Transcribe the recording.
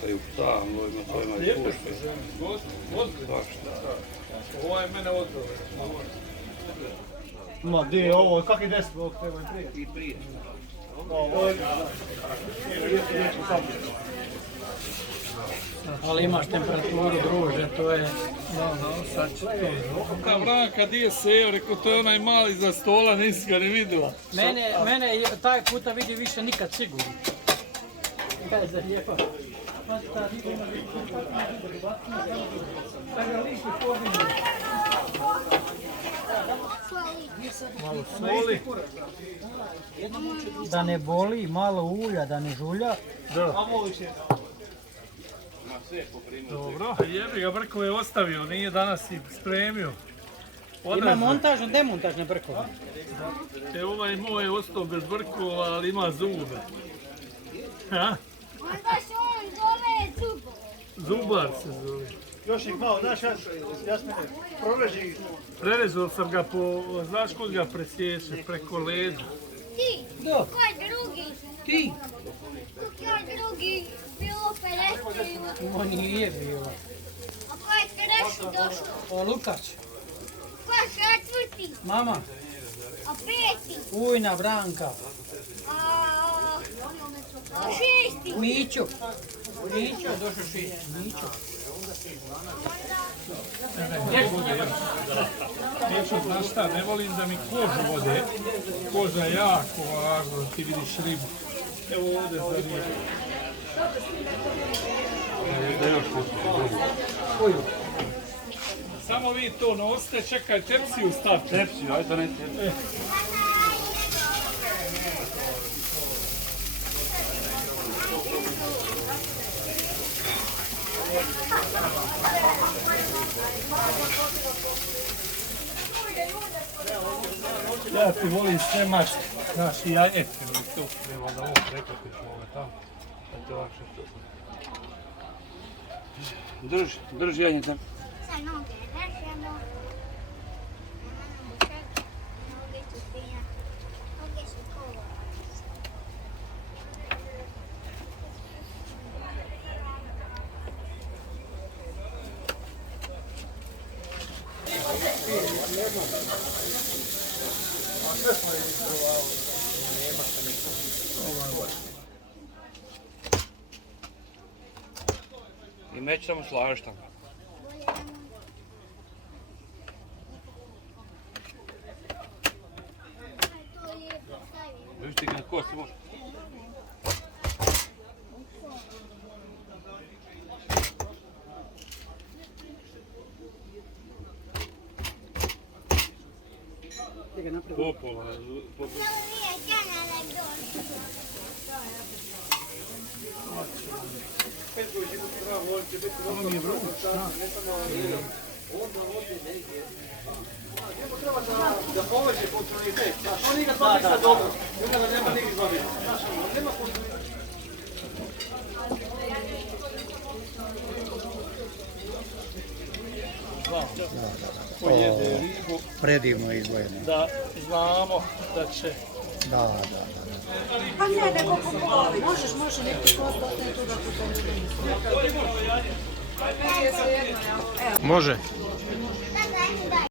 puštaju psa, to ima i puštaju. Ovo je mene odbilo. Ma, di je ovo, kak je deset, ovog treba i prije? I prije. Ovo je... Ali imaš temperaturu, druže, to je... Sad će to... Da, Branka, di je seo, rekao, to je onaj mali za stola, nisi ga ni vidjela. Mene taj puta vidi više nikad sigurno. Kaj je za lijepa? Pa ta riba ima malo soli. Da ne boli, malo ulja, da ne žulja. Dobro. Jebi ga, brkove je ostavio, nije danas i spremio. Ima montažno, demontažne brkove. Ovaj moj je ostao bez brkova, ali ima zube. Ha? Onda se on zove Zubo. Zubar se zove. Još ih malo, znaš, jasmine, proleži. Prerezao sam ga po, znaš kod ga presječe, preko leđa. Ti, Da. ko je drugi? Ti? Ko je drugi? Bilo 50 ili... On nije bilo. A ko je treći došao? O, Lukač. Ko je četvrti? Mama. A peti? Ujna, Branka. A šesti? Mićo. Mićo, došao šest. Mićo. Dječo, znaš šta, ne volim da mi kožu vode. Koža je jako važno, ti vidiš ribu. Evo ovdje za ribu. Samo vi to nosite, čekaj, tepsiju stavite. Tepsiju, ajde ne tepsiju. Ja ti volim sve mačke, znaš, i ja mi tu, evo da ovo prekopiš ovoga tamo, da te lakše to. Drži Janje tam. Sa noge, drži noge. Noge su fina. Noge su kola. I meć samo slažeš tamo. To je lijepo stavio. Viš ti na kosti može. Popola, To nije kanala došlo. on je vruć, da. Da poveže kontinuitet, znaš, on nikad dva ništa dobro, i onda ga nema nigdje zvabiti, znaš, nema kontinuitet. Ko jede ribu, Predivno izgleda. da znamo da će... Da. Pa ne, nego popovi. Možeš neki kost ostane tu da Može. Da, daj mi daj.